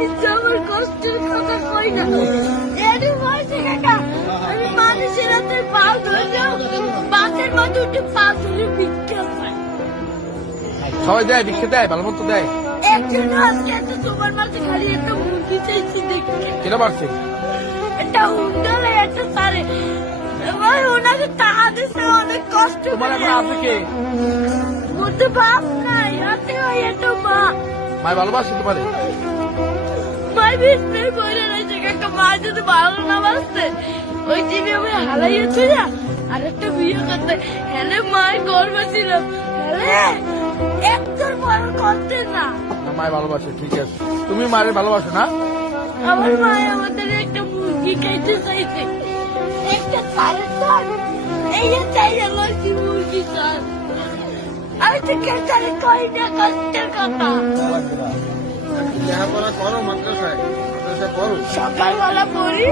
আমার কষ্টের কথা কই না এরই বয়সে কাকা আমি মানুষের হাতে পা ধরেও বাসের মধ্যে উঠে পা ধরে ভিক্ষা পাই। সবাই দেয়, ভিক্ষা দেয়, ভালো মতো দেয়। একজন আজকে এত তোমার মাঝে খালি একটা মুরগি চাইছি দেখতে কেনা পারছে? একটা হুন্ডালে একটা তারে ভাই ওনাকে টাকা দিতে অনেক কষ্ট তোমার এখন আছে কে? বলতে বাপ নাই হাতে হয় একটা মা মায় ভালোবাসে তোমারে? ভাই বিষ্ণুর বইলে রয়েছে একটা মা যদি ভালো না বাসতে ওই টিভি আমি হালাইয়েছি না আর একটা বিয়ে করতে হেলে মায়ের গর্ব ছিল হেলে একজন বড় করতে না। মায় ভালোবাসে, ঠিক আছে। তুমি মায়ের ভালোবাসো না? আমার মায় আমাদের একটা মুরগি খাইতে চাইছে একটা তারে চান এই যে চাই আমার কি মুরগি চান আমি তো কেটারে কই না কষ্টের কথা লেখাপড়া করো, মাদ্রাসায় পড়ো। সকালবেলা পড়ি